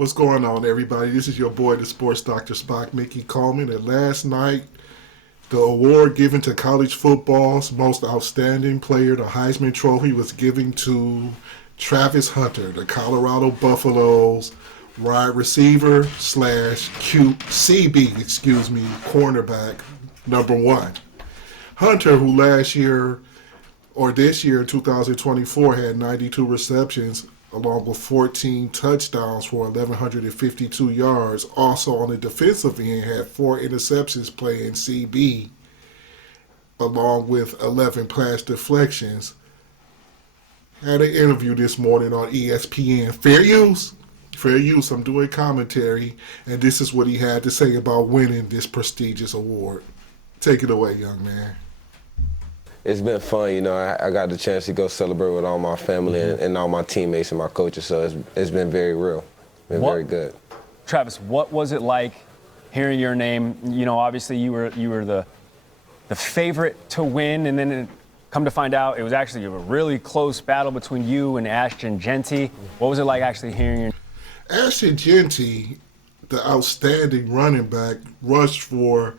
What's going on, everybody? This is your boy, the Sports Dr. Spock, Mickey Coleman. And last night, the award given to college football's most outstanding player, the Heisman Trophy, was given to Travis Hunter, the Colorado Buffaloes wide receiver slash cornerback number one. Hunter, who last year or this year in 2024 had 92 receptions along with 14 touchdowns for 1,152 yards. Also on the defensive end, had 4 interceptions playing CB, along with 11 pass deflections. Had an interview this morning on ESPN. Fair use. Fair use. I'm doing commentary, and this is what he had to say about winning this prestigious award. Take it away, young man. It's been fun, I got the chance to go celebrate with all my family and all my teammates and my coaches, so it's been very real, very good. Travis, what was it like hearing your name? Obviously you were the favorite to win, and then come to find out it was actually a really close battle between you and Ashton Jeanty. What was it like actually hearing your name? Ashton Jeanty, the outstanding running back, rushed for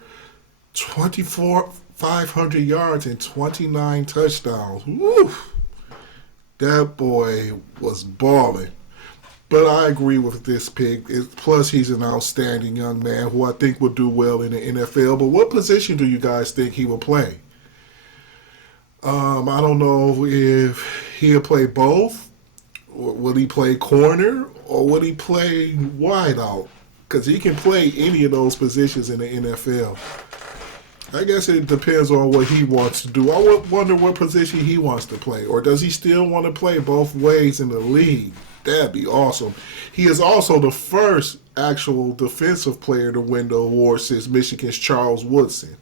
500 yards and 29 touchdowns. Woo! That boy was balling. But I agree with this pick. Plus, he's an outstanding young man who I think will do well in the NFL. But what position do you guys think he will play? I don't know if he'll play both. Will he play corner or will he play wide out? Because he can play any of those positions in the NFL. I guess it depends on what he wants to do. I wonder what position he wants to play. Or does he still want to play both ways in the league? That'd be awesome. He is also the first actual defensive player to win the award since Michigan's Charles Woodson.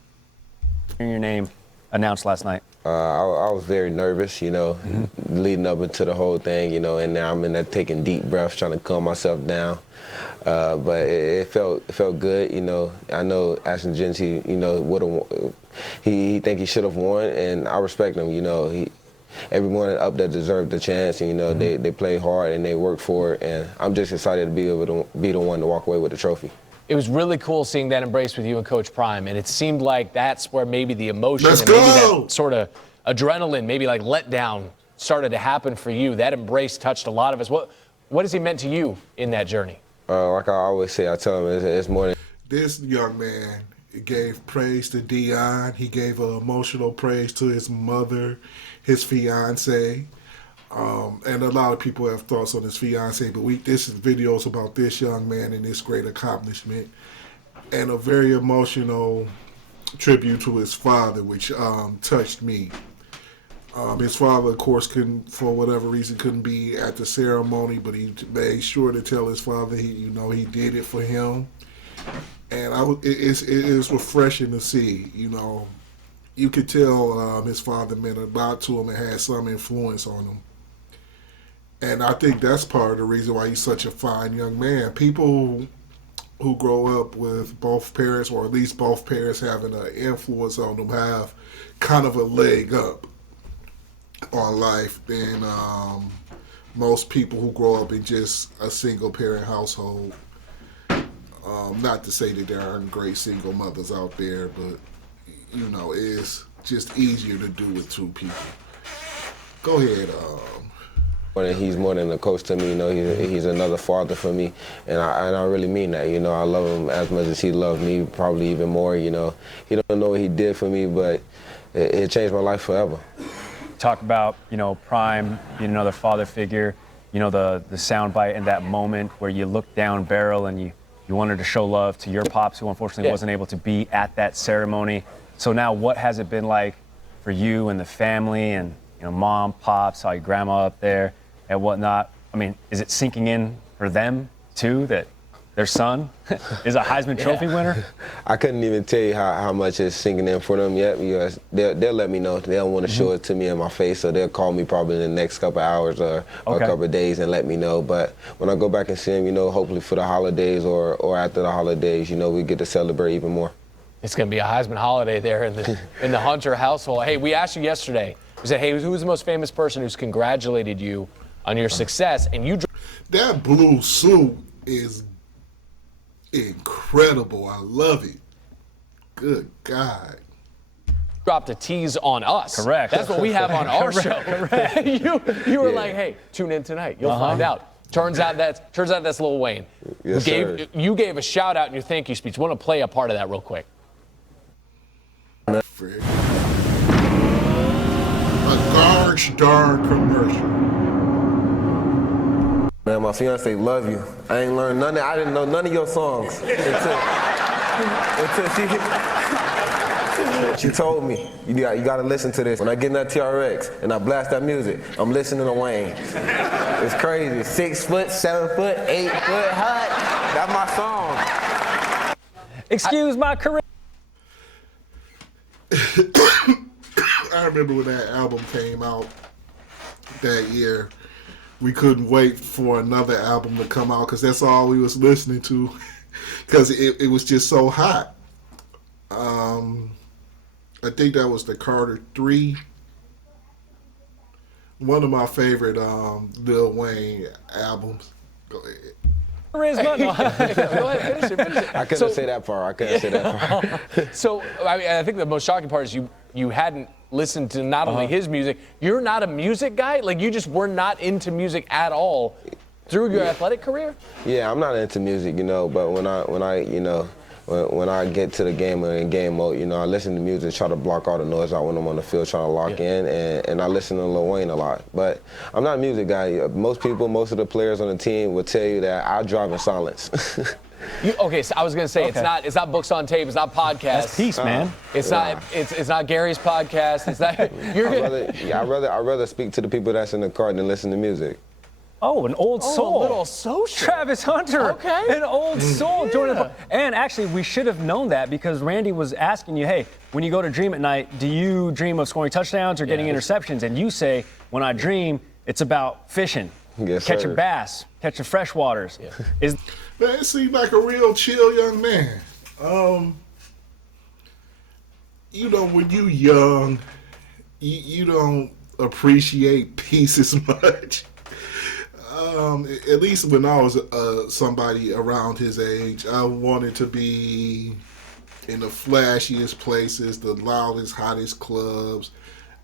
Your name announced last night. I was very nervous, leading up into the whole thing, and now I'm in there taking deep breaths, trying to calm myself down. But it felt good, I know Ashton Jeanty, would have. He think he should have won, and I respect him. Everyone up there deserved the chance, and they played hard and they worked for it, and I'm just excited to be able to be the one to walk away with the trophy. It was really cool seeing that embrace with you and Coach Prime, and it seemed like that's where maybe the emotion Let's and maybe go! that sort of adrenaline, maybe like letdown, started to happen for you. That embrace touched a lot of us. What has he meant to you in that journey? Like I always say, I tell him it's more than. This young man gave praise to Dion. He gave emotional praise to his mother, his fiance. And a lot of people have thoughts on his fiance, but this is videos about this young man and this great accomplishment, and a very emotional tribute to his father, which touched me. His father, of course, for whatever reason, couldn't be at the ceremony, but he made sure to tell his father he did it for him, and it is refreshing to see. You could tell his father meant a lot to him and had some influence on him. And I think that's part of the reason why he's such a fine young man. People who grow up with both parents, or at least both parents having an influence on them, have kind of a leg up on life than most people who grow up in just a single-parent household. Not to say that there aren't great single mothers out there, but, it's just easier to do with two people. Go ahead, He's more than a coach to me, he's another father for me, and I really mean that, I love him as much as he loved me, probably even more, He don't know what he did for me, but it changed my life forever. Talk about, Prime, being another father figure, the soundbite in that moment where you looked down barrel and you wanted to show love to your pops, who unfortunately wasn't able to be at that ceremony. So now what has it been like for you and the family and, mom, pops, saw your grandma up there and whatnot? I mean, is it sinking in for them, too, that their son is a Heisman Trophy winner? I couldn't even tell you how much it's sinking in for them yet, because they'll let me know. They don't want to show it to me in my face, so they'll call me probably in the next couple of hours or a couple of days and let me know. But when I go back and see them, hopefully for the holidays or after the holidays, we get to celebrate even more. It's going to be a Heisman holiday there in the Hunter household. Hey, we asked you yesterday. We said, hey, who's the most famous person who's congratulated you on your success? And you. That blue suit is incredible. I love it. Good God. Dropped a tease on us. Correct. That's what we have on our show. Correct. you were like, hey, tune in tonight. You'll find out. Turns out that's Lil Wayne. Yes, sir. You gave a shout out in your thank you speech. Want to play a part of that real quick? Frick. A gosh darn commercial. Man, my fiance love you. I ain't learned none. I didn't know none of your songs until she told me, you got to listen to this. When I get in that TRX and I blast that music, I'm listening to Wayne. It's crazy. 6 foot, 7 foot, 8 foot hot. That's my song. Excuse my career. I remember when that album came out that year. We couldn't wait for another album to come out because that's all we was listening to because it was just so hot. I think that was the Carter 3. One of my favorite Lil Wayne albums. Go ahead. Charisma. Go ahead, finish it. I couldn't say that part. So I think the most shocking part is you hadn't listened to not only his music. You're not a music guy. Like you just were not into music at all through your athletic career. Yeah, I'm not into music, but when I get to the game or in game mode, I listen to music, try to block all the noise out when I'm on the field, trying to lock in, and I listen to Lil Wayne a lot. But I'm not a music guy. Most of the players on the team will tell you that I drive in silence. Okay, so I was gonna say it's not books on tape, it's not podcasts. That's peace, man. It's not Gary's podcast. It's not. I'd rather speak to the people that's in the car than listen to music. Oh, an old soul. A little social. Travis Hunter. Okay. An old soul joining the. And actually, we should have known that because Randy was asking you, hey, when you go to dream at night, do you dream of scoring touchdowns or getting interceptions? And you say, when I dream, it's about fishing, catching bass, catching freshwaters. Yeah. Man, it seems like a real chill young man. When you young, you don't appreciate peace as much. At least when I was somebody around his age, I wanted to be in the flashiest places, the loudest, hottest clubs,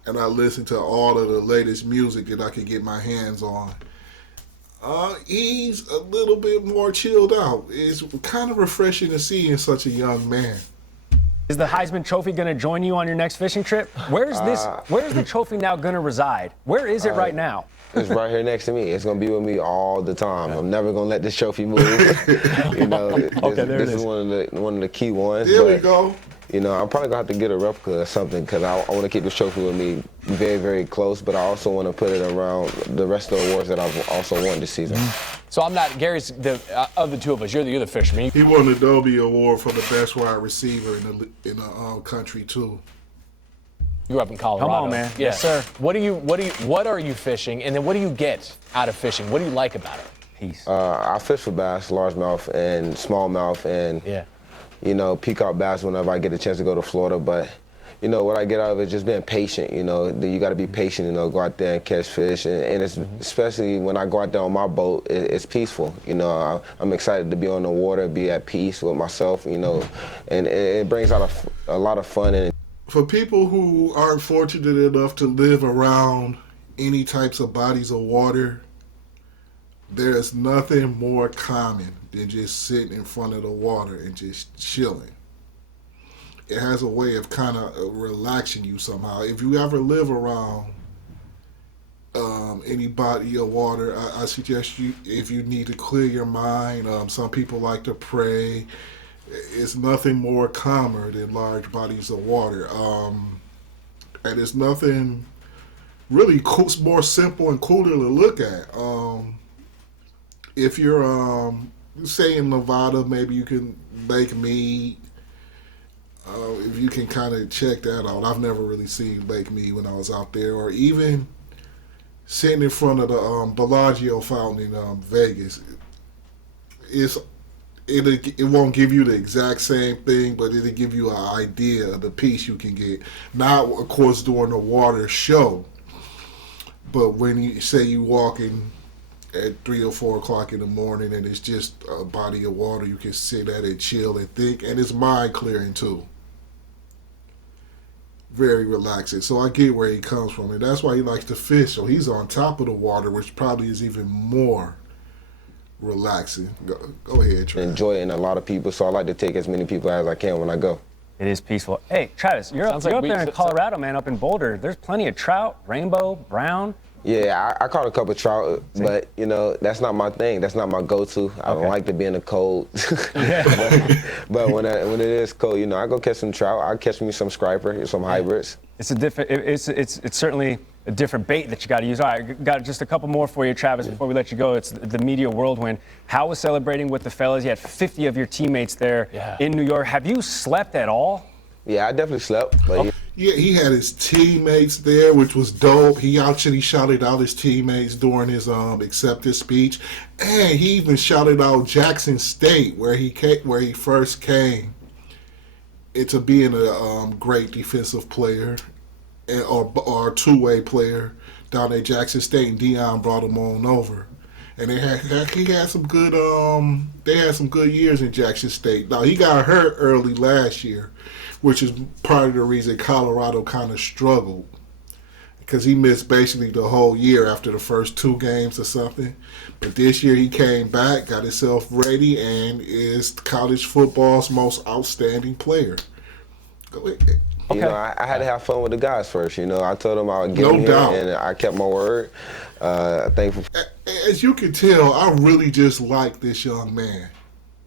and I listened to all of the latest music that I could get my hands on. He's a little bit more chilled out. It's kind of refreshing to see in such a young man. Is the Heisman Trophy going to join you on your next fishing trip? Where's the trophy now going to reside? Where is it right now? It's right here next to me. It's going to be with me all the time. I'm never going to let this trophy move. This is one of the key ones. There we go. I'm probably going to have to get a replica or something because I want to keep this trophy with me very, very close, but I also want to put it around the rest of the awards that I've also won this season. So I'm not, Gary's, of the two of us, you're the fisherman. He won the Dobie Award for the best wide receiver in the country, too. You grew up in Colorado. Come on, man. Yeah. Yes, sir. What are you fishing, and then what do you get out of fishing? What do you like about it? Peace. I fish for bass, largemouth and smallmouth, and peacock bass whenever I get a chance to go to Florida. But what I get out of it is just being patient. You got to be patient. Go out there and catch fish, and it's especially when I go out there on my boat, it's peaceful. I'm excited to be on the water, be at peace with myself. And it brings out a lot of fun and. For people who aren't fortunate enough to live around any types of bodies of water, there's nothing more common than just sitting in front of the water and just chilling. It has a way of kind of relaxing you somehow. If you ever live around any body of water, I suggest you, if you need to clear your mind, some people like to pray. It's nothing more calmer than large bodies of water. And it's nothing really cool, more simple and cooler to look at. If you're, say in Nevada, maybe you can Lake Mead. If you can kind of check that out. I've never really seen Lake Mead when I was out there. Or even sitting in front of the Bellagio fountain in Vegas. It won't give you the exact same thing, but it'll give you an idea of the peace you can get. Not, of course, during the water show, but when you say you walking at 3 or 4 o'clock in the morning, and it's just a body of water you can sit at and chill and think, and it's mind clearing too. Very relaxing. So I get where he comes from, and that's why he likes to fish. So he's on top of the water, which probably is even more relaxing. Go ahead, Travis. Enjoy it in a lot of people, so I like to take as many people as I can when I go. It is peaceful. Hey, Travis, you're up there in Colorado, man, up in Boulder. There's plenty of trout, rainbow, brown. Yeah, I caught a couple trout, but, you know, that's not my thing. That's not my go-to. I don't like to be in the cold. but when it is cold, you know, I go catch some trout. I catch me some striper, some hybrids. It's certainly a different bait that you got to use. All right, got just a couple more for you, Travis, before we let you go. It's the media whirlwind. How was celebrating with the fellas? You had 50 of your teammates there in New York. Have you slept at all? Yeah, I definitely slept. But Yeah, he had his teammates there, which was dope. He actually shouted out his teammates during his acceptance speech, and he even shouted out Jackson State, where he first came into being a great defensive player, or a two-way player down at Jackson State, and Deion brought him on over. And he had some good they had some good years in Jackson State. Now he got hurt early last year, which is part of the reason Colorado kind of struggled, because he missed basically the whole year after the first 2 games or something. But this year he came back, got himself ready, and is college football's most outstanding player. Go ahead. You know, I had to have fun with the guys first. You know, I told them I would get them here, and I kept my word. Thankful. As you can tell, I really just like this young man.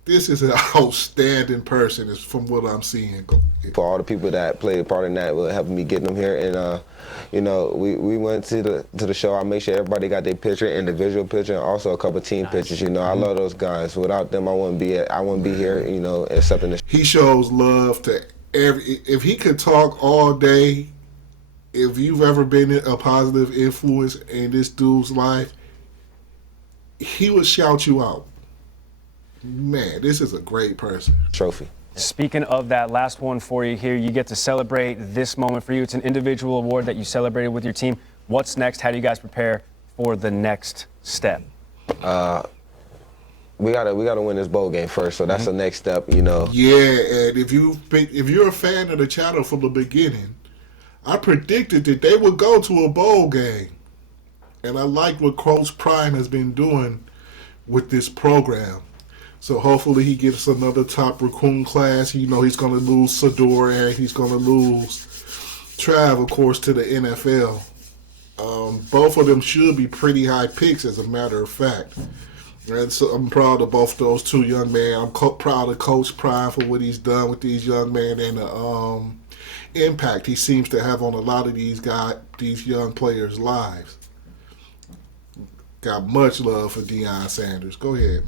This is an outstanding person, from what I'm seeing. For all the people that played a part in that, helping me get them here, and you know, we went to the show. I make sure everybody got their picture, individual picture, and also a couple team pictures. You know, I love those guys. Without them, I wouldn't be here. You know, accepting this. He shows love to every. If he could talk all day, if you've ever been a positive influence in this dude's life, he would shout you out. Man, this is a great person. Trophy. Speaking of that, last one for you here. You get to celebrate this moment for you. It's an individual award that you celebrated with your team. What's next? How do you guys prepare for the next step? We gotta win this bowl game first, so that's the next step, you know. Yeah, and if you're a fan of the channel from the beginning, I predicted that they would go to a bowl game, and I like what Coach Prime has been doing with this program. So hopefully he gets another top recruiting class. You know, he's going to lose Sador, and he's going to lose Trav, of course, to the NFL. Both of them should be pretty high picks, as a matter of fact. And so I'm proud of both those two young men. I'm proud of Coach Prime for what he's done with these young men and the impact he seems to have on a lot of these young players' lives. Got much love for Deion Sanders. Go ahead.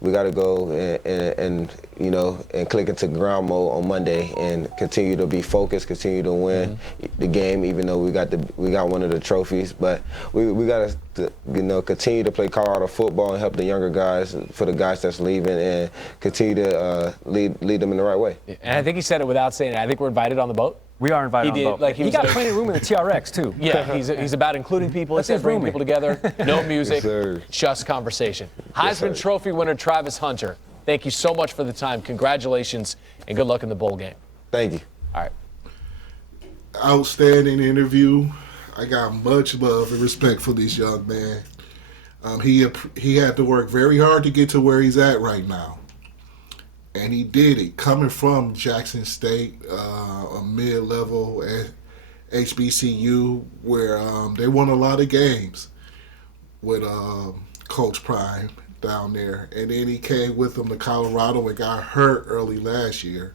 We got to go and you know, and click into ground mode on Monday and continue to be focused, continue to win the game, even though we got one of the trophies. But we got to, you know, continue to play Colorado football and help the younger guys, for the guys that's leaving, and continue to lead them in the right way. And I think he said it without saying it. I think we're invited on the boat. We are invited on the boat. Like he got plenty of room in the TRX, too. Yeah, he's about including people. He said bringing people together. No music, just conversation. Heisman Trophy winner Travis Hunter, thank you so much for the time. Congratulations, and good luck in the bowl game. Thank you. All right. Outstanding interview. I got much love and respect for this young man. He had to work very hard to get to where he's at right now. And he did it, coming from Jackson State, a mid-level HBCU, where they won a lot of games with Coach Prime down there. And then he came with them to Colorado and got hurt early last year.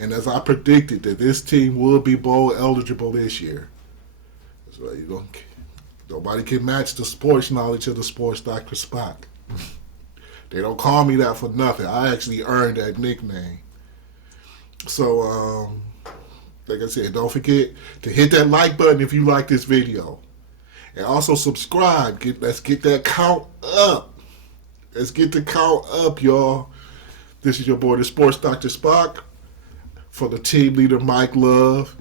And as I predicted, that this team will be bowl eligible this year. So nobody can match the sports knowledge of the sports Dr. Spock. They don't call me that for nothing. I actually earned that nickname. So, like I said, don't forget to hit that like button if you like this video. And also subscribe. Let's get that count up. Let's get the count up, y'all. This is your boy, the Sports Dr. Spock. For the team leader, Mike Love.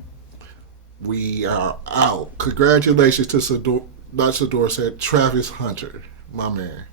We are out. Congratulations to Travis Hunter. My man.